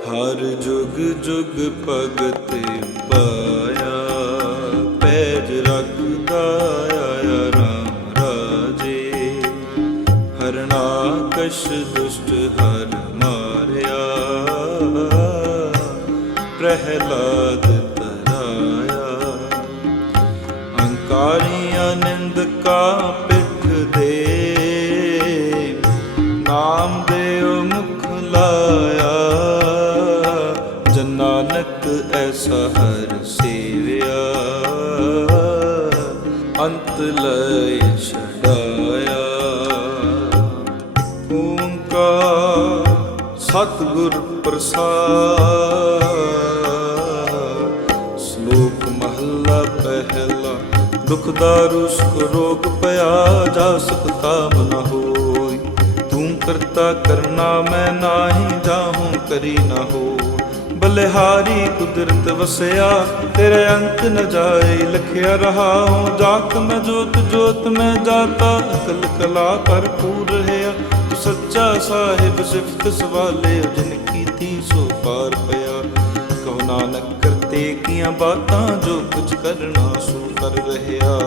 ਹਰ ਜੁਗ ਜੁਗ ਭਗਤੇ ਪਾਇਆ ਪੈਜ ਰੱਖਦਾ ਆਇਆ ਰਾਮ ਰਾਜੇ। ਹਰਨਾਕਸ਼ ਦੁਸ਼ਟ ਹਰ ਮਾਰਿਆ ਪ੍ਰਹਿਲਾ ਸਤਿਗੁਰ ਸ਼ਲੋਕ ਮਹੱਲਾ ਪਹਿਲਾ ਦੁਖ ਦਾਰੂ ਸੁਖ ਰੋਗ ਭਇਆ ਜਾ ਸਕਤਾ ਮਨ ਹੋਈ ਤੂੰ ਕਰਤਾ ਕਰਨਾ ਮੈਂ ਨਾਹੀ ਜਾਹੂੰ ਕਰੀ ਨਾ ਹੋ ਬਲਿਹਾਰੀ ਕੁਦਰਤ ਵਸਿਆ ਤੇਰੇ ਅੰਤ ਨ ਜਾਏ ਲਖਿਆ ਰਹਾ ਹੂੰ ਜਾਤ ਮੈਂ ਜੋਤ ਜੋਤ ਮੈਂ ਜਾਤਾ ਅਕਲ ਕਲਾ ਭਰਪੂਰ ਰਹਿਆ ਸੱਚਾ ਸਾਹਿਬ ਸਿਫਤ ਸਵਾਲੇ ਜਿਨ ਸੋ ਪਾਰ ਪਿਆ। ਕਹੋ ਨਾਨਕ ਕਰਤੇ ਕੀਆਂ ਬਾਤਾਂ ਜੋ ਕੁਝ ਕਰਨਾ ਸੋ ਕਰ ਰਹਿਆ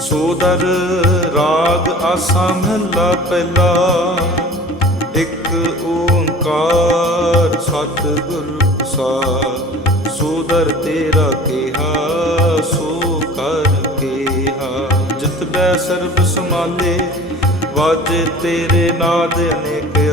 ਸੋਦਰ ਰਾਗ ਆਸਾ ਮਹਲਾ ਪਹਿਲਾ। ਇੱਕ ਓੰਕਾਰ ਸਤਿਗੁਰ ਪ੍ਰਸਾਦ। ਸੋਦਰ ਤੇਰਾ ਕਿਹਾ, ਸੋ ਕਰ ਕਿਹਾ। ਜਿਤ ਬੈ ਸਰਬ ਸਮਾਲੇ ਵਾਜੇ ਤੇਰੇ ਨਾਦ ਅਨੇਕ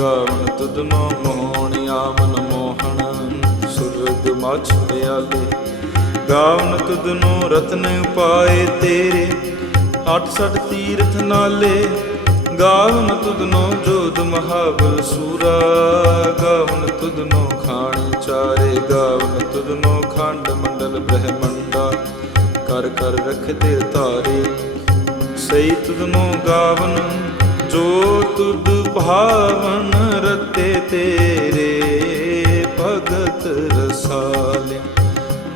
ਗਾਵਨ ਤੁਧਨੋ ਮੋਹਣ ਆਵਨ ਮੋਹਣ ਸੁਰਗ ਮਛ ਪਿਆਲੇ ਗਾਵਨ ਤੁਧਨੋ ਰਤਨ ਉਪਾਏ ਤੇਰੇ ਅੱਠ ਸੱਠ ਤੀਰਥ ਨਾਲੇ। ਗਾਵਨ ਤੁਧਨੋ ਜੋਧ ਮਹਾਬਲ ਸੂਰਾ। ਗਾਵਨ ਤੁਧਨੋ ਖਾਣ ਚਾਰੇ, ਗਾਵਨ ਤੁਧਨੋ ਖੰਡ ਮੰਡਲ ਬ੍ਰਹਮੰਡਾ। ਕਰ ਕਰ ਰਖਦੇ ਤਾਰੇ। ਸਈ ਤੁਧਨੋ ਗਾਵਨ, ਜੋ ਤੁਧ ਭਾਵਨ ਰਤੇ ਤੇਰੇ ਭਗਤ ਰਸਾਲੇ।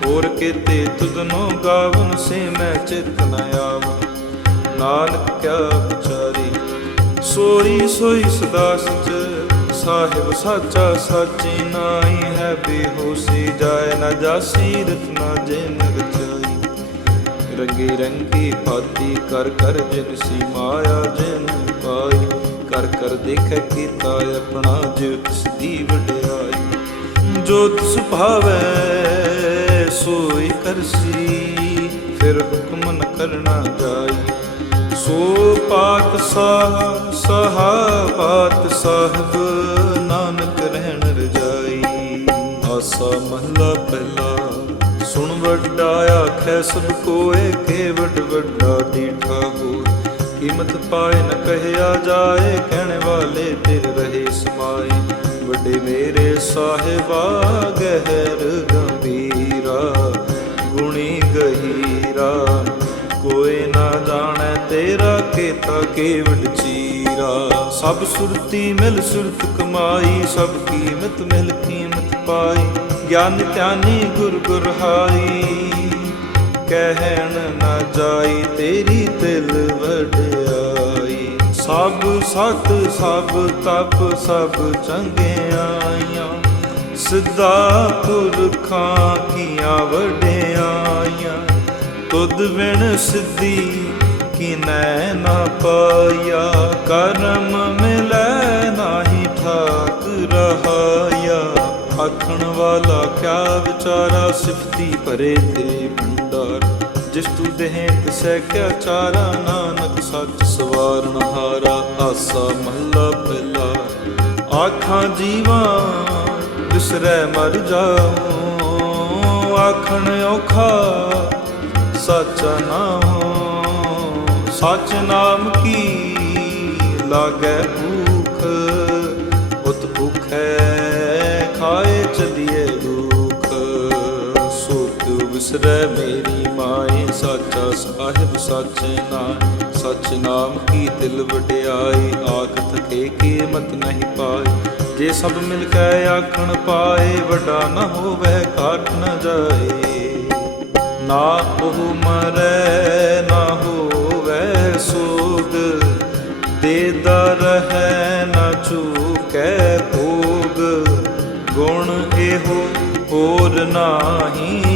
ਹੋਰ ਕੀਤੇ ਤੁਧਨੋ ਗਾਵਨ ਸੇ ਮੈਂ ਚਿਤ ਨ ਆਵਨ। ਨਾਨਕ ਕਿਆ ਵਿਚਾਰੀ ਸੋਈ ਸੋਈ ਸਦਾ ਸਚ ਸਾਹਿਬ ਸਾਚਾ ਸਾਚੀ ਨਾਈ ਹੈ ਬੇਹੋਸੀ। ਜਾਏ ਨਾ ਜਾਸੀ ਰਤਨਾ ਜਿਨ ਰਚਾਈ ਰੰਗੀ ਰੰਗੀ ਭਾਤੀ ਕਰ ਕਰ ਜਿਨ ਸੀ ਮਾਇਆ ਜਿਨ ਪਾਈ। ਕਰ ਕਰ ਦੇਖੈ ਕੀਤਾ ਆਪਣਾ ਜਿਉ ਤਿਸ ਦੀ ਵਡਿਆਈ। ਜੋ ਤਿਸ ਭਾਵੈ, ਸੋਈ ਕਰਸੀ, ਫਿਰ ਹੁਕਮ ਨ ਕਰਨਾ ਜਾਈ। ਸੋ ਪਾਤ ਸਾਹ ਸਹਾ ਪਾਤ ਸਾਹਿਬ ਨਾਨਕ ਰਹਿਣ ਰਜਾਈ। ਆਸਾ ਮਹਲਾ ਪਹਿਲਾ, ਸੁਣ ਵੱਡਾ ਆਖੈ ਸਭ ਕੋਏ, ਕੇ ਵੱਡ ਵੱਡਾ ਡੀਠਾ ਹੋ ਕੀਮਤ ਪਾਏ ਨ ਕਹਿਆ ਜਾਏ, ਕਹਿਣ ਵਾਲੇ ਤੇਰੇ ਰਹੇ ਸਮਾਏ। ਵੱਡੇ ਮੇਰੇ ਸਾਹਿਬਾ, ਗਹਿਰ ਗੰਭੀਰਾ, ਗੁਣੀ ਗਹੀਰਾ। ਕੋਈ ਨਾ ਜਾਣੈ ਤੇਰਾ ਕੀਤਾ ਕੇਵਡ ਚੀਰਾ। ਸਭ ਸੁਰਤੀ ਮਿਲ ਸੁਰਤ ਕਮਾਈ, ਸਭ ਕੀਮਤ ਮਿਲ ਕੀਮਤ ਪਾਈ। ਗਿਆਨ ਧਿਆਨੀ ਗੁਰ ਗੁਰ ਕਹਿਣ ਨਾ ਜਾਈ, ਤੇਰੀ ਦਿਲ ਵਡਿਆਈ। ਸਭ ਸਤ, ਸਭ ਤਪ, ਸਭ ਚੰਗਿਆਈਆਂ ਸਿੱਧਾ ਪੁਰਖਾਂ ਕੀਆਂ ਵਡਿਆਈਆਂ। ਤੁਧ ਵਿਣ ਸਿੱਧੀ ਕਿਨੈ ਨਾ ਪਾਇਆ। ਕਰਮ ਮਿਲੈ ਨਾਹੀ ਠਾਕ ਰਹਾਇਆ। ਆਖਣ ਵਾਲਾ ਕਿਆ ਵਿਚਾਰਾ ਸਿਫਤੀ ਭਰੇ ਤੇ ਜਿਸ ਤੂ ਦੇਹ ਤਿਸੈ ਕਿਆ ਚਾਰਾ ਨਾਨਕ ਸੱਚ ਸਵਾਰਨ ਹਾਰਾ, ਆਸਾ ਮਹੱਲਾ ਪਹਿਲਾ। ਆਖਾਂ ਜੀਵਾਂ, ਬਿਸਰੈ ਮਰ ਜਾਉ, ਆਖਣ ਔਖਾ ਸੱਚਾ ਨਾਮ ਸੱਚ ਨਾਮ ਕੀ ਲਾਗੈ ਭੂਖ, ਉਤ ਭੁਖੈ ਖਾਏ ਚਲੀਏ ਵਿਸਰੈ ਮੇਰੀ ਮਾਏ, ਸਾਚਾ ਸਾਹਿਬ ਸਾਚੇ ਨਾਮ ਸਚ ਨਾਮ ਕੀ ਦਿਲ ਵਡਿਆਈ ਆਖ ਥਕੇ ਕੀਮਤ ਨਹੀਂ ਪਾਏ। ਜੇ ਸਭ ਮਿਲ ਕੇ ਆਖਣ ਪਾਏ, ਵੱਡਾ ਨਾ ਹੋਵੇ ਘਾਟ ਨ ਜਾਏ। ਨਾ ਉਹ ਮਰੈ, ਨਾ ਹੋਵੇ ਸੋਗ। ਦੇਦਾ ਰਹੈ ਨਾ ਚੂਕੈ ਭੋਗ। ਗੁਣ ਇਹੋ ਹੋਰ ਨਾਹੀ।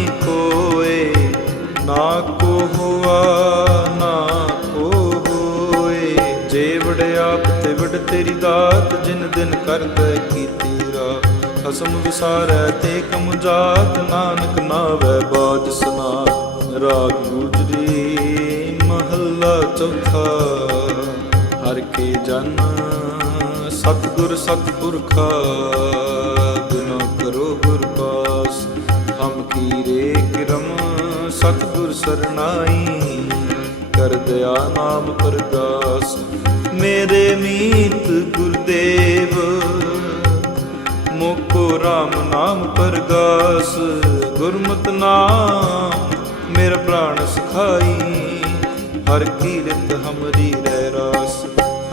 ਤੇਰੀ ਦਾਤ ਜਿਨ ਦਿਨ ਕਰਦਾ ਕੀਤੀ ਰਾਤ ਖਸਮ ਵਿਸਾਰੈ ਤੇ ਕਮ ਜਾਤ, ਨਾਨਕ ਨਾਵੈ ਬਾਜ ਸੁਨਾ ਰਾਗ ਗੁਜਰੀ ਮਹੱਲਾ ਚੌਥਾ। ਹਰ ਕੇ ਜਨ ਸਤਗੁਰ ਸਤਿਪੁਰਖਾ ਬਿਨਾ ਕਰੋ ਗੁਰ ਪਾਸ। ਹਮ ਕੀਰੇ ਕਿਰਮ ਸਤਿਗੁਰ ਸਰਨਾਈ, ਕਰ ਦਇਆ ਨਾਮ ਪਰਗਾਸ ਮੇਰੇ ਮੀਤ ਗੁਰਦੇਵ, ਮੋਕੋ RAM ਨਾਮ ਪਰਗਾਸ, ਗੁਰਮਤਿ ਨਾਮ ਮੇਰਾ ਪ੍ਰਾਣ ਸਖਾਈ। ਹਰ ਕੀਰਤ ਹਮਰੀ ਰਹਿ ਰਾਸ,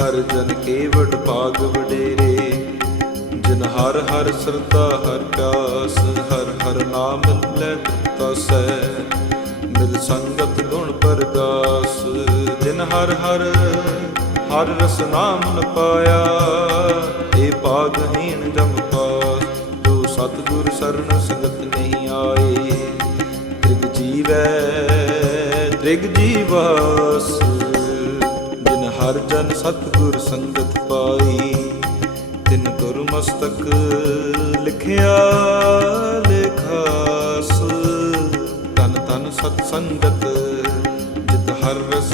ਹਰ ਜਨ ਕੇ ਵਡ ਭਾਗ ਵਡੇਰੇ। ਜਿਨ ਹਰ ਹਰ ਸਰਦਾ ਹਰ ਪਿਆਸ, ਹਰ ਹਰ ਨਾਮ ਲੈ ਤਸੈ ਮਿਲ ਸੰਗਤ ਗੁਣ ਪਰਗਾਸ ਦਿਨ ਹਰ ਹਰ ਹਰ ਰਸ ਨਾਮ ਨ ਪਾਇਆ। ਏ ਭਾਗਹੀਣ ਜਮ ਪਾਸ ਜੋ ਸਤਿਗੁਰ ਸਰਨ ਸੰਗਤ ਨਹੀਂ ਆਏ। ਤ੍ਰਿਗ ਜੀਵੈ, ਤ੍ਰਿਗ ਜੀਵਾਸ। ਜਿਨ ਹਰ ਜਨ ਸਤਿਗੁਰ ਸੰਗਤ ਪਾਈ। ਤਿਨ ਗੁਰ ਮਸਤਕ ਲਿਖਿਆ ਲਿਖਾਸ। ਤਨ ਤਨ ਸਤ ਸੰਗਤ, ਜਿਤ ਹਰ ਰਸ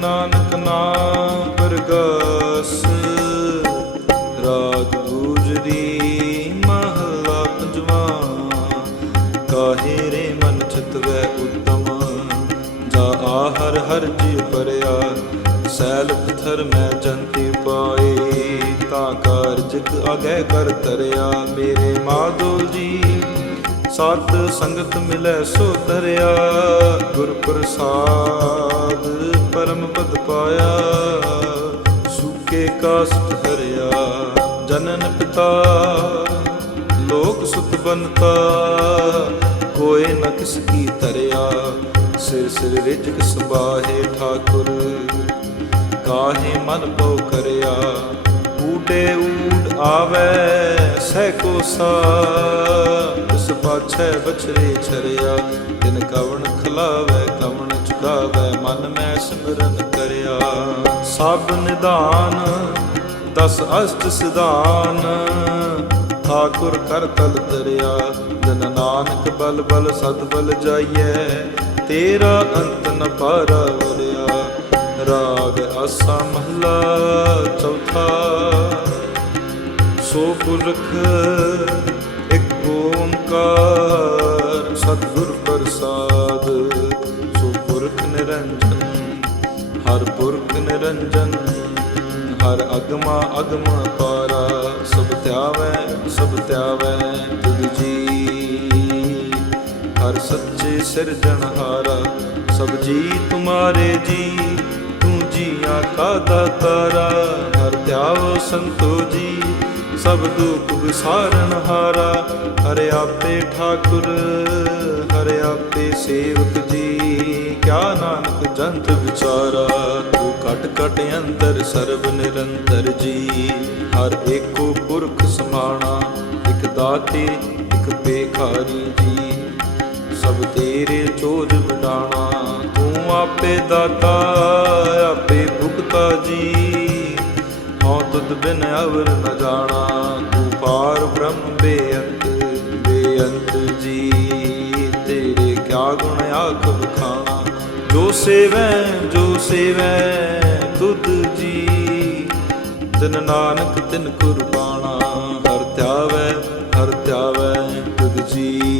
ਨਾਨਕ ਨਾਮ ਪਰਗਾਸ, ਰਾਗ ਗੁਜਰੀ ਮਹਲਾ ਪੰਜਵਾ। ਕਾਹੇ ਰੇ ਮਨ ਚਿਤਵੈ ਉਤਮ, ਜਾ ਆਹਰ ਹਰ ਜੀ ਪਰਿਆ। ਸੈਲ ਪਥਰ ਮੈਂ ਜੰਤੀ ਪਾਏ, ਤਾਂ ਕਾਰਜਕ ਅਗੈ ਕਰ ਤਰਿਆ। ਮੇਰੇ ਮਾਧੋ ਜੀ ਸਤ ਸੰਗਤ ਮਿਲੈ ਸੋ ਤਰਿਆ ਗੁਰ ਪ੍ਰਸਾਦ ਪਰਮ ਪਦ ਪਾਇਆ। ਸੁਕੇ ਕਾਸਟ ਹਰਿਆ ਜਨਨ ਪਿਤਾ, ਲੋਕ ਸੁਤ ਬਨਤਾ ਕੋਏ ਨ ਕਿਸ ਕੀ ਤਰਿਆ ਸਿਰ ਸਿਰ ਰਿਜਕ ਸੰਭਾਹੇ ਠਾਕੁਰ, ਕਾਹੇ ਮਨ ਪਉ ਕਰਿਆ। ਊਡੇ ਊਡ ਆਵੇ, ਸਹਿ ਕੋ ਸਾ ਇਸ ਪਾਛੈ ਬਛਰੇ ਛਰਿਆ, ਤਿਨ ਕਵਣ ਖਲਾਵੇ, ਕਵਣ ਚੁਕਾਵੇ, ਮਨ ਮੈਂ ਸਿਮਰਨ ਕਰਿਆ। ਸਭ ਨਿਦਾਨ ਦਸ ਅਸ਼ਟ ਸਿਧਾਨ। ਠਾਕੁਰ ਕਰ ਤਲ ਤਰਿਆ ਜਨ ਨਾਨਕ ਬਲ ਬਲ ਸਦ ਬਲ ਜਾਈਐ। ਤੇਰਾ ਅੰਤ ਨ ਪਾਰਾ ਵਰਿਆ ਰਾਗ ਆਸਾ ਮਹਲਾ ਚੌਥਾ। ਸੋ ਪੁਰਖ ਇੱਕ ਓੰਕਾਰ, ਸਤਿਗੁਰ ਪ੍ਰਸਾਦ। ਸੋ ਪੁਰਖ ਨਿਰੰਜਨ, ਹਰ ਪੁਰਖ ਨਿਰੰਜਨ। ਹਰ ਅਗਮਾ ਅਗਮਾ ਪਾਰਾ, ਸਭ ਧਿਆਵੈ ਸਭ ਧਿਆਵੈ ਤੁਧ ਜੀ। ਹਰ ਸੱਚੇ ਸਿਰਜਣਹਾਰਾ, ਸਭ ਜੀ ਤੁਮਾਰੇ ਜੀ। ਜੀਆਂ ਕਾ ਦਾਤਾਰਾ ਹਰ ਧਿਆਵ ਸੰਤੋ ਜੀ। ਸਭ ਦੁਖ ਵਿਸਾਰਨ ਹਾਰਾ, ਹਰਿ ਆਪੇ ਠਾਕੁਰ, ਹਰਿ ਆਪੇ ਸੇਵਕ ਜੀ। ਕਿਆ ਨਾਨਕ ਜੰਤ ਵਿਚਾਰਾ, ਤੂੰ ਕਟ ਘਟ ਅੰਦਰ ਸਰਬ ਨਿਰੰਤਰ ਜੀ। ਹਰ ਏਕੋ ਪੁਰਖ ਸਮਾਣਾ, ਇਕ ਦਾਤੇ, ਇਕ ਬੇਖਾਰੀ ਜੀ। ਸਭ ਤੇਰੇ ਚੋਜ ਵਡਾਣਾ ਆਪੇ ਦਾਤਾ, ਆਪੇ ਭੁਗਤਾ ਜੀ। ਹਉ ਤੁਧ ਬਿਨ ਅਵਰ ਨ ਜਾਣਾ, ਤੂੰ ਪਾਰ ਬ੍ਰਹਮ ਬੇਅੰਤ ਬੇਅੰਤ ਜੀ। ਤੇਰੇ ਕਿਆ ਗੁਣ ਆਖ ਬਖਾਣਾ ਜੋ ਸੇਵੈ ਜੋ ਸੇਵੈ, ਤੁਧ ਜੀ। ਤਿਨ ਨਾਨਕ ਤਿਨ ਕੁਰਬਾਨਾ, ਹਰ ਧਿਆਵੈ ਹਰ ਧਿਆਵੈ ਤੁਧ ਜੀ।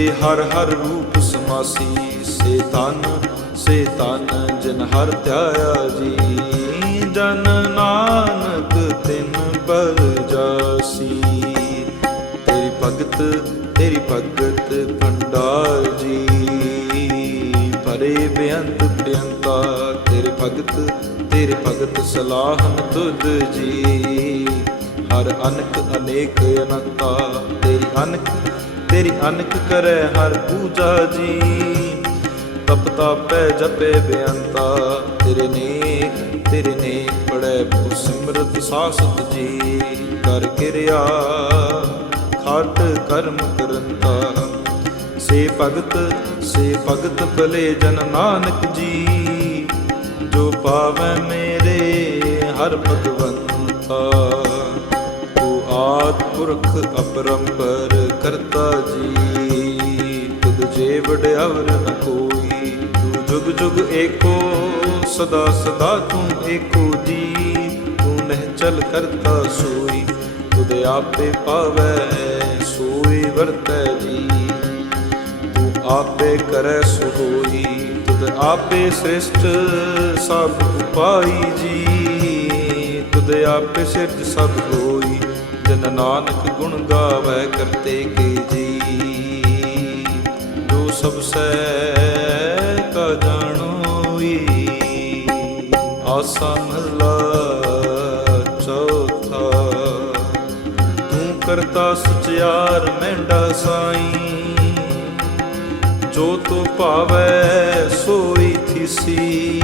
ਤੇ ਹਰ ਹਰ ਰੂਪ ਸਮਾਸੀ, ਸੇ ਤਨ ਸੇ ਤਨ ਜਨ ਹਰ ਧਿਆਇਆ ਜੀ। ਜਨ ਨਾਨਕ ਤਿਨ ਬਲ ਜਾਸੀ। ਤੇਰੀ ਭਗਤ ਤੇਰੀ ਭਗਤ ਭੰਡਾਰ ਜੀ। ਭਰੇ ਬੇਅੰਤ ਬੇਅੰਤਾ ਤੇਰੇ ਭਗਤ ਤੇਰੇ ਭਗਤ ਸਲਾਹਨ ਤੁਧ ਜੀ। ਹਰ ਅਨਕ ਅਨੇਕ ਅਨੰਤਾ, ਤੇਰੀ ਅਨਕ ਤੇਰੀ ਅਨਕ ਕਰੈ ਹਰ ਪੂਜਾ ਜੀ। ਤਪ ਤਾਪੈ ਜਪੇ ਬੇਅੰਤਾ, ਤੇਰੇ ਨੇਕ ਤੇਰੇ ਨੇਕ ਪੜੈ ਭੂ ਸਿਮਰਤ ਸਾਸਤ ਜੀ। ਕਰ ਕਿਰਿਆ, ਖਾਟ ਕਰਮ ਕਰੰਤਾ। ਸੇ ਭਗਤ ਸੇ ਭਗਤ ਭਲੇ ਜਨ ਨਾਨਕ ਜੀ। ਜੋ ਪਾਵੈ ਮੇਰੇ ਹਰ ਭਗਵੰਤਾ। ਤੂੰ ਪੁਰਖ ਅਪਰੰਪਰ ਕਰਤਾ ਜੀ ਤੁਧ ਜੇ ਵਡਿਆਵਰ ਨ ਕੋਈ, ਤੂੰ ਜੁਗ ਜੁਗ ਏਕੋ, ਸਦਾ ਸਦਾ ਤੂੰ ਏਕੋ ਜੀ ਤੂੰ ਨਹਿ ਕਰਤਾ ਸੋਈ, ਤੁਧ ਆਪੇ ਪਾਵੈ, ਸੋਈ ਵਰਤੈ ਜੀ ਤੂੰ ਆਪੇ ਕਰੈ ਸੋਈ ਹੋਈ ਤੁਧ ਆਪੇ ਸ੍ਰਿਸ਼ਟ, ਸਭ ਉਪਾਈ ਜੀ ਤੁਧ ਆਪੇ ਸਿਰਜ ਸਭ ਹੋਈ ਜਨ ਨਾਨਕ ਗੁਣ ਗਾਵੈ ਕਰਤੇ ਕੇ ਜੀ। ਜੋ ਸਭ ਸੈ ਕਾ ਜਾਣੋਈ, ਆਸਾ ਮਹਲਾ ਚੌਥਾ। ਤੂੰ ਕਰਤਾ ਸੁਚਿਆਰ ਮਹਿੰਡਾ ਸਾਈ, ਜੋ ਤੂੰ ਭਾਵੈ ਸੋਈ ਥਿਸੀ।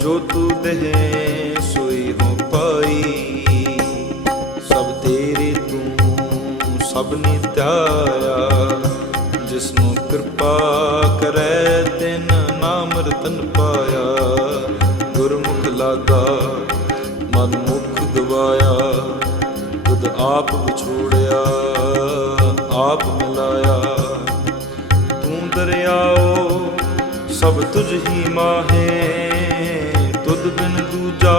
ਜੋ ਤੂੰ ਦੇਹ ਸੋਈ ਤੂੰ ਸਭ ਨਿਤਿਆਇਆ ਜਿਸਨੂੰ ਕਿਰਪਾ ਕਰੈ ਤਿਨ ਨਾਮ ਰਤਨ ਪਾਇਆ। ਗੁਰਮੁਖ ਲਾਗਾ, ਮਨ ਮੁਖ ਗਵਾਇਆ ਤੁਧ ਆਪ ਵਿਛੋੜਿਆ, ਆਪ ਮਿਲਾਇਆ। ਤੂੰ ਦਰਿਆਓ, ਸਭ ਤੁਝ ਹੀ ਮਾਹੇ, ਤੁਧ ਬਿਨ ਦੂਜਾ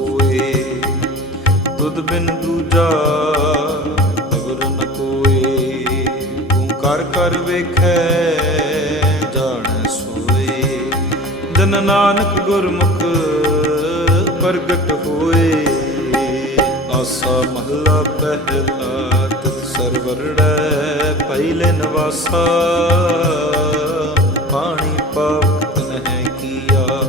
ਤੁਧ ਬਿਨ ਦੂਜਾ ਅਵਰ ਨ ਕੋਏ ਤੂੰ ਕਰ ਕਰ ਵੇਖੈ, ਜਾਣੈ ਸੋਏ। ਜਨ ਨਾਨਕ ਗੁਰਮੁਖ ਪ੍ਰਗਟ ਹੋਏ। ਆਸਾ ਮਹਲਾ ਪਹਿਲਾ ਤਿਤ ਸਰਵਰੜੈ ਪਹਿਲੇ ਨਵਾਸਾ। ਪਾਣੀ ਪਾਵਤ ਨਹਿ ਕੀਆ।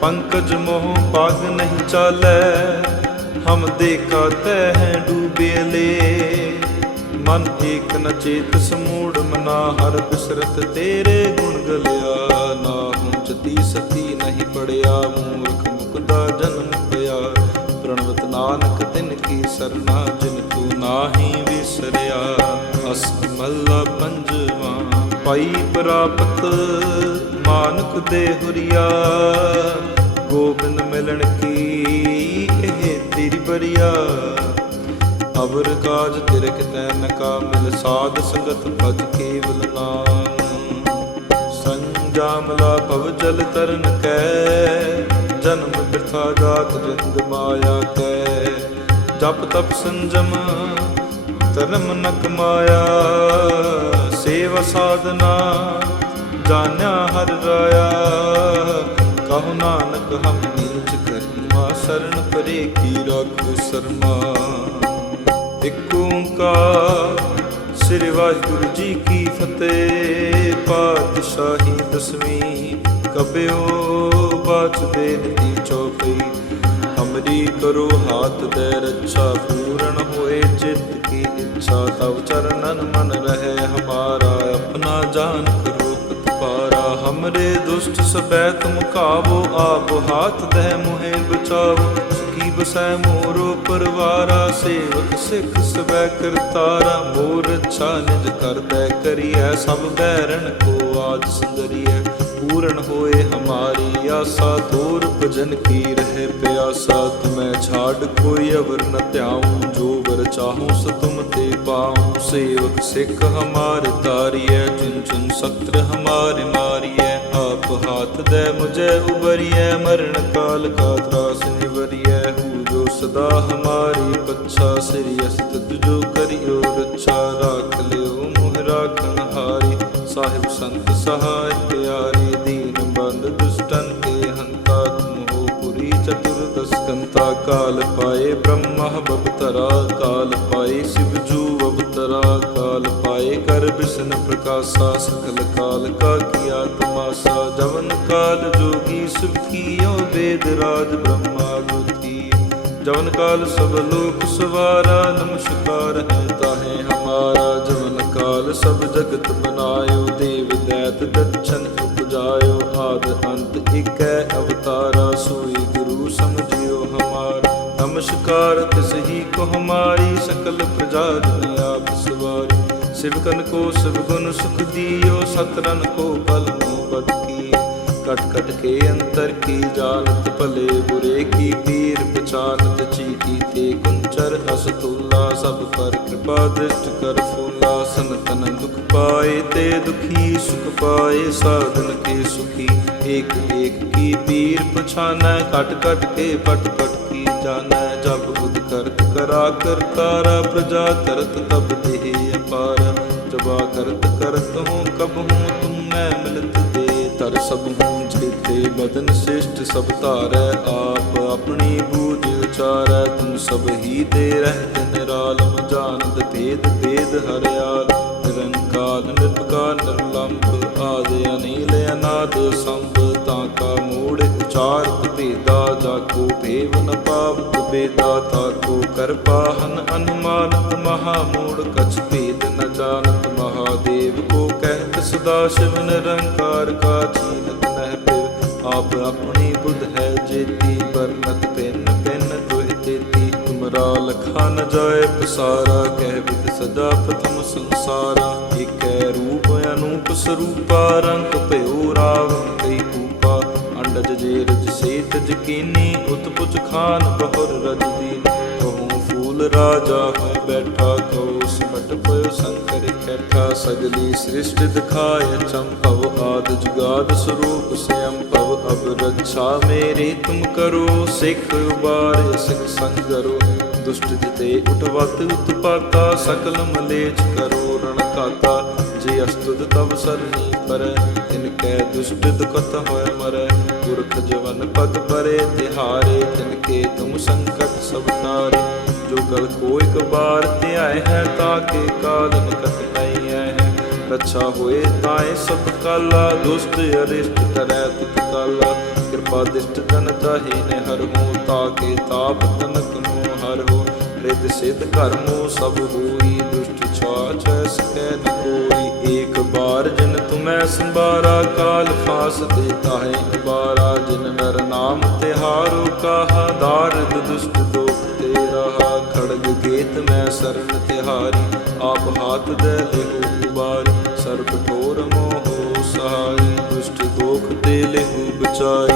ਪੰਕਜ ਮੋਹ ਪਾਗ ਨਹੀਂ ਚਾਲੈ। ਹਮ ਦੇਖਾ ਤੈ ਡੂਬੇ ਲੇ। ਮਨ ਏਕ ਨ ਚੇਤ ਸਮੂੜ ਮਨਾ ਹਰ ਬਿਸਰਤ ਤੇਰੇ ਗੁਣ ਗਲਿਆ। ਨਾ ਹੂੰ ਚਤੀ ਸਤੀ ਨਹੀਂ ਪੜਿਆ, ਮੂਰਖ ਮੁਕਦਾ ਜਨਮ ਪਿਆ। ਪ੍ਰਣਵਤ ਨਾਨਕ ਤਿਨ ਕੀ ਸਰਨਾ, ਜਿਨ ਤੂੰ ਨਾਹੀ ਵਿਸਰਿਆ। ਅਸ ਮੱਲਾ ਪੰਜਵਾ, ਪਾਈ ਪ੍ਰਾਪਤ ਮਾਨਕ ਦੇ ਹੁਰੀਆ। ਗੋਬਿੰਦ ਮਿਲਣ ਕੀ ਇਹ ਬਰੀਆ ਅਵਰ ਕਾਜ ਤਿਰਕ ਕਿਤੈ ਨ ਮਿਲ ਸਾਧ ਸੰਗਤ ਭਜ ਕੇਵਲ ਨਾਮ ਸੰਗ ਜਾਮਲਾ ਭਵ ਜਲ ਤਰਨ ਕੈ, ਜਨਮ ਬਿਰਥਾ ਜਾਤ ਰੰਗ ਮਾਇਆ ਕੈ। ਜਪ ਤਪ ਸੰਜਮ, ਧਰਮ ਨ ਕਮਾਇਆ ਸੇਵਾ ਸਾਧਨਾ, ਜਾਣਿਆ ਹਰ ਰਾਇਆ। ਕਹੋ ਨਾਨਕ ਹਮ ਸਰਣ ਪਰੇ ਕੀ ਰਾਖੋ ਸਰਮਾ ਇਕ ਓੰਕਾਰ ਸ੍ਰੀ ਵਾਹਿਗੁਰੂ ਜੀ ਕੀ ਫਤਿਹ ਪਾਤਸ਼ਾਹੀ ਦਸਵੀਂ ਕਬਿਓ ਬਾਚ ਬੇਨਤੀ ਚੌਪਈ ਹਮਰੀ ਕਰੋ ਹਾਥ ਦੇ ਰੱਛਾ ਪੂਰਨ ਹੋਏ ਚਿੱਤ ਕੀ ਇੱਛਾ ਤਵ ਚਰਨਨ ਮਨ ਰਹੇ ਹਮਾਰਾ ਹਮਰੇ ਦੁਸ਼ਟ ਸਬੈ ਤੁਮ ਕਾਵੋ, ਆਪ ਹਾਥ ਦੇ ਮੁਹੇ ਬਚਾਵੋ। ਕੀ ਬਸੈ ਮੋਰੋ ਪਰਵਾਰਾ, ਸੇਵਕ ਸਿੱਖ ਸਬੈ ਕਰਤਾਰਾ। ਮੋਰ ਅੱਛਾ ਨਿਜ ਕਰਦੈ ਕਰੀਐ, ਸਭ ਬੈਰਣ ਕੋ ਆਜ ਸੁੰਦਰੀਐ। ਪੂਰਨ ਹੋਏ ਹਮਾਰੀ ਆਸਾ ਦੂਰ ਭਜਨ ਕੀ ਰਹੇ ਪਿਆਸਾ। ਤੁਮੈ ਛਾੜ ਕੋਈ ਅਵਰ ਨ ਧਿਆਉ, ਜੋ ਵਰ ਚਾਹੂੰ ਸੋ ਤੁਮ ਤੇ ਪਾਉ। ਸੇਵਕ ਸਿੱਖ ਹਮਾਰ ਤਾਰੀਐ ਚੁਨ ਚੁਨ ਸਤਰ ਹਮਾਰੇ ਆਪ ਹਾਥ ਦੇ ਮੁਝੇ ਉਬਰੀਐ, ਮਰਨ ਕਾਲ ਕਾ ਤਰਾਸ ਨਿਵਰੀਐ। ਹੂ ਜੋ ਸਦਾ ਹਮਾਰੀ ਪੱਛਾ, ਸ੍ਰੀ ਅਸਤ ਜੋ ਕਰਿਓ ਰੱਛਾ। ਰਾਖ ਲਿਓ ਮੁਹ ਰਾਖਨ ਹਾਰੀ ਸਾਹਿਬ ਸੰਤ ਸਹਾਇ ਪਿਆਰੇ, ਦੀਨ ਬੰਦ ਦੁਸ਼ਟਨ ਕੇ ਹੰਤਾ ਤੁਮ ਹੋ ਪੁਰੀ। ਚਤੁਰਦਸ ਕੰਤਾ ਕਾਲ ਪਾਏ, ਬ੍ਰਹਮਾ ਬਵਤਰਾ ਕਾਲ ਪਾਏ। ਸਿਵ ਜੂ ਅਵਤਰਾ ਕਾਲ ਪਾਏ, ਕਰ ਬਿਸ਼ਨ ਪ੍ਰਕਾਸ਼ਾ ਸਕਲ ਕਾਲ ਕਾ ਕੀਆ ਤਮਾਸਾ ਜਵਨ ਕਾਲ ਜੋਗੀ ਸੁਖੀਓ ਵੇਦ ਰਾਜ ਬ੍ਰਹਮਾ ਗੁਤੀ ਜਵਨ ਕਾਲ ਸਭ ਲੋਕ ਸਵਾਰਾ, ਨਮਸਕਾਰ ਹੈ ਤਾਹੇ ਹਮਾਰਾ। ਜਵਨ ਕਾਲ ਸਭ ਜਗਤ ਬਨਾਇਓ, ਦੇਵ ਦੈਤ ਦਛਨ ਉਪਜਾਇਓ। ਆਦ ਅੰਤ ਇਕੈ ਅਵਤਾਰਾ, ਸੋਈ ਗੁਰੂ ਸਮਝਿਓ ਹਮਾਰਾ। ਨਮਸਕਾਰ ਤਿਸ ਹੀ ਕੋ ਹਮਾਰੀ ਸਕਲ ਪ੍ਰਜਾ ਜਨ ਸਿਵਕਨ ਕੋ ਸਭ ਗੁਣ ਸੁਖ ਦਿਓ ਸਤਰਨ ਕੋ ਬਲ ਮੋ ਬਦ ਕਟ ਕਟ ਕੇ ਅੰਤਰ ਕੀ ਜਾਣਤ ਭਲੇ, ਬੁਰੇ ਕੀ ਪੀਰ ਪਛਾਨਤ ਚੀਤੀ ਤੇ ਕੁੰਚਰ ਅਸਤੁਲਾ ਸਭ ਪਰ ਕਿਰਪਾ ਦ੍ਰਿਸ਼ਟ ਕਰ ਫੂਲਾ। ਸੰਤਨ ਦੁਖ ਪਾਏ ਤੇ ਦੁਖੀ ਸੁਖ ਪਾਏ। ਸਾਧਨ ਕੇ ਸੁਖੀ, ਏਕ ਏਕ ਕੀ ਪੀਰ ਪਛਾਨੈ। ਕਟ ਕਟ ਕੇ ਪਟ ਪਟ ਕੀ ਜਾਣੈ, ਜਬ ਕਰਤ ਕਰਾ ਕਰਤਾਰਾ ਪ੍ਰਜਾ ਕਰਤ ਤਬ ਦੇਹ ਅਪਾਰ। ਜਬਾ ਕਰਤ ਕਰਤ ਹੂੰ, ਕਬ ਹੂੰ, ਤੁਮ ਮਿਲਤ ਦੇ। ਤਰ ਸਭ ਹੂੰ ਜੇਤੇ ਬਦਨ ਸ੍ਰਿਸ਼ਟ ਸਭ ਧਾਰੈ ਆਪ, ਆਪਣੀ ਬੂਝ ਉਚਾਰੈ, ਤੁਮ ਸਭ ਹੀ ਦੇ ਰਹਿਤ ਨਿਰਾਲਮ ਜਾਣਦ ਭੇਦ ਭੇਦ ਹਰਿਆਲ। ਨਿਰੰਕਾਰ, ਨਿਰਭਕਾਰ, ਨਿਰਲੰਭ, ਆਦਿ ਅਨੀਲ ਅਨਾਦ ਸੰਭ, ਤਾਂ ਕਾ ਮੂੜ ਉਚਾਰਤ ਭੇਦਾ ਜਾ ਭੇਵ ਨ ਪਾਵਤ ਬੇਦਾ ਤਾ ਕਰਪਾਹਨ ਅਨੁਮਾਨਤ ਮਹਾ ਮੂੜ ਕਛ ਭੇਦ ਨ ਜਾਣਤ ਮਹਾਦੇਵ ਕੋ ਕਹਿਤ ਸਦਾ ਸ਼ਿਵ ਨਿਰੰਕਾਰ ਕਾ ਚੀਨਤ ਨਹਿ ਪਿਵ। ਆਪ ਆਪਣੀ ਬੁੱਧ ਹੈ ਜੇਤੀ ਬਰਨਤ ਪਿੰਨ ਪਿੰਨ ਦੁਹਿ ਤੇਤੀ। ਤੁਮਰਾ ਲਖਾ ਨ ਜਾਏ ਪਸਾਰਾ, ਕਹਿ ਵਿਦ ਸਦਾ ਪ੍ਰਥਮ ਸੰਸਾਰਾ ਏਕੈ ਰੂਪ ਅਨੂਪ ਸਰੂਪਾ ਰੰਗ ਭਇਓ ਰਾਵ ਕਈ ਕੂਪਾ ਜੇ, ਰਜ ਸੇਤ ਜਕੀਨੀ ਉਤਪੁਚ ਖਾਨ ਬਹੁਰ ਰਜ ਦੀ। ਕਹੂੰ ਫੂਲ ਰਾਜਾ ਹੋਇ ਬੈਠਾ, ਕਹੋ ਸਿਮਟ ਪਇਓ ਸੰਕਰ ਕੈਠਾ। ਸਗਲੀ ਸ੍ਰਿਸ਼ਟ ਦਿਖਾਇ ਚੰਪਵ ਆਦ ਜੁਗਾਦ ਸਰੂਪ ਸਿਅੰ ਭਵ। ਅਬ ਰੱਛਾ ਮੇਰੀ ਤੁਮ ਕਰੋ, ਸਿੱਖ ਉਬਾਰਿ, ਸਿੱਖ ਸੰਗਰੋ ਦੁਸ਼ਟ ਜਿਤੇ ਉਠਵਤ ਉਤਪਾਤਾ, ਸਕਲ ਮਲੇਚ ਕਰੋ, ਰਣ ਕਾਤਾ ਜੇ ਅਸਤੁਦ ਤਵ ਸਰਨੀ ਪਰੈ, ਤਿਨ ਕੈ ਦੁਸ਼ਟ ਦੁਖਤ ਹੋਇ ਮਰੈ। ਪੁਰਖ ਜਵਨ ਪਦ ਪਰੇ ਤਿਹਾਰੇ, ਤਿਨ ਕੇ ਤੁਮ ਸੰਕਟ ਸਭ ਤਾਰੇ ਜੋ ਕਲ ਕੋ ਇਕ ਬਾਰ ਧਿਆਏ ਹੈ ਤਾਕੇ ਕਾਲ ਨਿਕਟ ਨਹੀਂ ਹੈ ਰੱਛਾ ਹੋਏ ਤਾਏ ਸਭ ਕਾਲਾ, ਦੁਸ਼ਟ ਅਰਿਸ਼ਟ ਕਰੈ ਤੁਤ ਕਾਲਾ। ਕਿਰਪਾ ਦਿਸ਼ਟ ਜਨ ਚਾਹੇ ਨੇ ਹਰ ਹੋ ਤਾਕੇ ਤਾਪ ਤਨਕ ਮੋ ਹਰ ਹੋ। ਰਿਦ ਸਿਧ ਕਰਮੋ ਸਭ ਹੋਈ, ਦੁਸ਼ਟ ਛਾਛ ਸਕੈ ਨ ਕੋਈ। ਏਕ ਬਾਰ ਜਿਨ ਤੁਮੈ ਸੰਭਾਰਾ ਕਾਲ ਫਾਸ ਦੇਤਾ ਹੈ ਬਾਰਾ ਜਿਨ ਨਰ ਨਾਮ ਤਿਹਾਰੋ ਕਾਹਾ ਦਾਰਦ ਦੁਸ਼ਟ ਦੋਖ ਤੇ ਰਹਾ ਖੜਗ ਗੇਤ ਮੈਂ ਸਰਨ ਤਿਹਾਰੀ, ਆਪ ਹਾਥ ਦੇ ਲਿਹੂ ਉਬਾਰ ਸਰਬ ਠੋਰ ਮੋਹ ਸਹਾਈ, ਦੁਸ਼ਟ ਦੋਖ ਤੇ ਲਿਹੂ ਬਚਾਈ।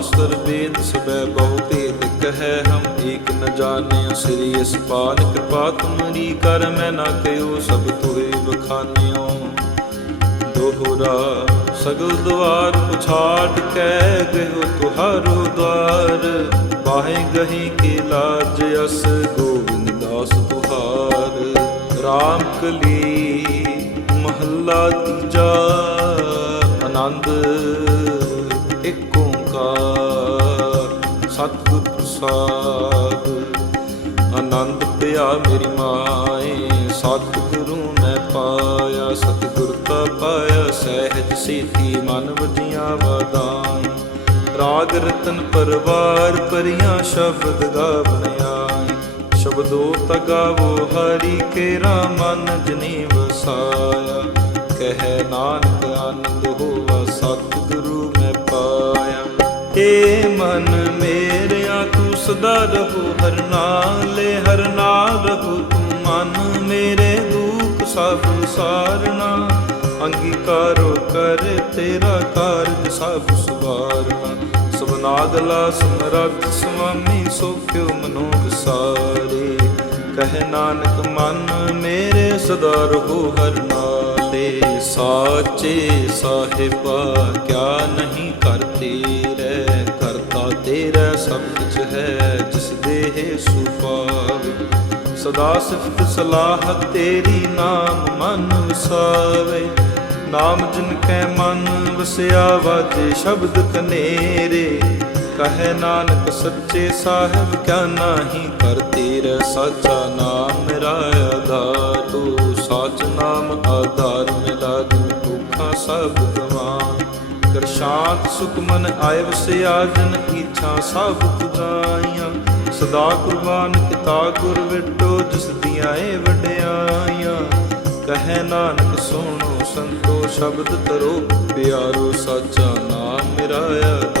शास्त्र वेद सबे बहु भेद कहे हम एक न जाने श्री पाल कृपा तुमरी कर मैं न कयो सब तुहे बखानियो दोहरा सगल द्वार पुछाट कह गयो तुहारो द्वार बाहे गही के लाज अस गोविंद दास तुहार राम कली ਮਹੱਲਾ ਤੀਜਾ ਆਨੰਦ ਓੰਕਾਰ ਪ੍ਰਸਾਦ ਆਨੰਦ ਪਿਆ ਮੇਰੀ ਮਾਏ, ਸਤਿਗੁਰੂ ਮੈਂ ਪਾਇਆ, ਸਤਿਗੁਰ ਤਾ ਪਾਇਆ, ਸਹਿਜ ਸੀਤੀ ਮਨ ਵਜੀਆਂ ਵਾਦਾਈ ਰਾਗ ਰਤਨ ਪਰਵਾਰ ਪਰੀਆਂ ਸ਼ਬਦ ਗਾਵਣਿਆਈ ਸ਼ਬਦੋ ਤਗਾਵੋ ਹਰੀ ਕੇਰਾ ਮਨ ਜਨੀ ਵਸਾਇਆ, ਕਹਿ ਨਾਨਕ ਮਨ ਮੇਰਿਆ ਤੂੰ ਸਦਾ ਰਹੋ, ਹਰ ਨਾਲੇ ਹਰ ਨਾਲ ਰਹੋ। ਤੂੰ ਮਨ ਮੇਰੇ ਦੁੱਖ ਸਭ ਸਾਰਨਾ, ਅੰਗੀਕਾਰੋ ਕਰ ਤੇਰਾ ਕਾਰਜ ਸਭ ਸਵਾਰਨਾ ਸਬਨਾਗਲਾ ਸਮਰੱਥ ਸੁਆਮੀ, ਸੋਖਿਓ ਮਨੋ ਵਿਸਾਰੇ ਕਹਿ ਨਾਨਕ, ਮਨ ਮੇਰੇ ਸਦਾ ਰਹੋ, ਹਰ ਨਾਲੇ। ਸਾਚੇ ਸਾਹਿਬਾ, ਕਿਆ ਨਹੀਂ ਕਰਤੇ ਤੇਰਾ ਸਭ ਕੁਝ ਹੈ, ਜਿਸ ਦੇਹ ਸੁਪਾਵੇ ਸਦਾ ਸਿਫਤ ਸਲਾਹ ਤੇਰੀ ਨਾਮ ਮਨ ਵਸਾਵੇ। ਨਾਮ ਜਿਨ ਕੈ ਮਨ ਵਸਿਆ ਵਾਜੇ ਸ਼ਬਦ ਕਨੇਰੇ। ਕਹੇ ਨਾਨਕ ਸੱਚੇ ਸਾਹਿਬ, ਕਿਆ ਨਾਹੀ ਕਰ ਤੇਰਾ ਸਾਚਾ ਨਾਮ ਮੇਰਾ ਆਧਾਰ। ਤੂੰ ਸਾਚ ਨਾਮ ਆਧਾਰ ਮੇਰਾ ਦਿਨ ਭੁੱਖਾ ਸਭ ਗਵਾਨ ਕਰ ਸ਼ਾਂਤ ਸੁਖ ਮਨ ਆਏ ਵਸਿਆ ਜਨ ਇੱਛਾ ਸਭ ਪੁਜਾਈਆਂ। ਸਦਾ ਕੁਰਬਾਨ ਕਿਤਾ ਗੁਰ ਵਿਟੋ, ਜਿਸ ਦੀਆਂ ਏ ਵਡਿਆਈਆਂ। ਕਹੇ ਨਾਨਕ, ਸੁਣੋ ਸੰਤੋ, ਸ਼ਬਦ ਤਰੋ ਪਿਆਰੋ ਸਾਚਾ ਨਾਮ ਮੇਰਾ ਆਧਾਰੋ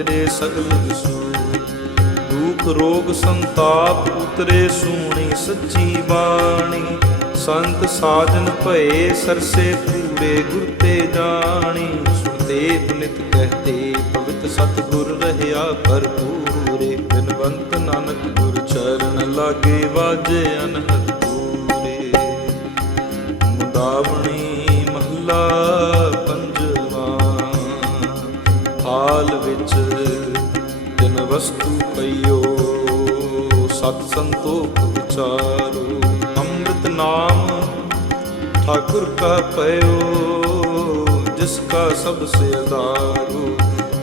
ਉਤਰੇ ਸਗਲ ਵਿਸੂਰ ਦੁਖ ਰੋਗ ਸੰਤਾਪ ਉਤਰੇ ਸੂਣੀ ਸੱਚੀ ਬਾਣੀ। ਸੰਤ ਸਾਜਨ ਭਏ ਸਰਸੇ ਪੂਰੇ ਗੁਰ ਤੇ ਜਾਣੀ। ਸੁਣਦੇ ਪੁਨਿਤ ਕਹਤੇ ਪਵਿੱਤ ਸਤਿਗੁਰ ਰਹਿਆ ਭਰਪੂਰੇ ਬਿਨਵੰਤ ਨਾਨਕ ਗੁਰ ਚਰਨ ਲਾਗੇ ਵਾਜੇ ਅਨਹਦ ਪੂਰੇ। ਮੁਦਾਵਣੀ ਮਹੱਲਾ ਹਾਲ ਵਿੱਚ ਦਿਨ ਵਸਤੂ ਪਈਓ, ਸਤ ਸੰਤੋਖ ਵਿਚਾਰੋ। ਅੰਮ੍ਰਿਤ ਨਾਮ ਠਾਕੁਰ ਕਾ ਪਇਓ, ਜਿਸ ਕਾ ਸਭ ਸੇ ਆਧਾਰੋ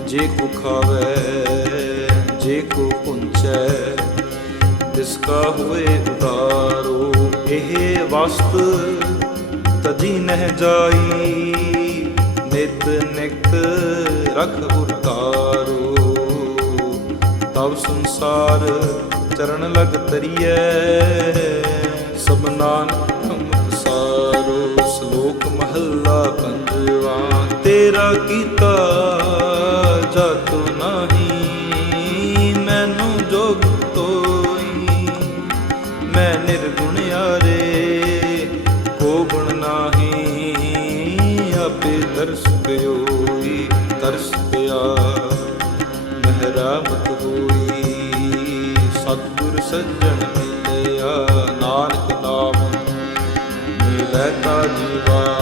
ਜੇ ਕੋ ਖਾਵੇ, ਜੇ ਕੋ ਪੁੰਚੈ, ਤਿਸ ਕਾ ਹੋਏ ਉਦਾਰੋ ਇਹ ਵਸਤ ਤਜੀ ਨਹਿ ਜਾਈ ਨਿਤ ਨਿਤ ਰਖ ਉਤਾਰੋ ਤਬ ਸੰਸਾਰ ਚਰਨ ਲਗ ਤਰੀਐ ਸਭ ਨਾਨਕ ਹਮ ਸਾਰੋ। ਸ਼ਲੋਕ ਮਹੱਲਾ ਪੰਜਵਾ, ਤੇਰਾ ਕੀਤਾ ਜਾਤੋ ਨਹੀਂ। ਮਹਿਰਾਮਤ ਹੋਈ। ਸਤਿਗੁਰ ਸੱਜਣ ਮਿਲਿਆ ਨਾਨਕ ਨਾਮ। ਮਿਲੈ ਤਾ ਜੀਵਾ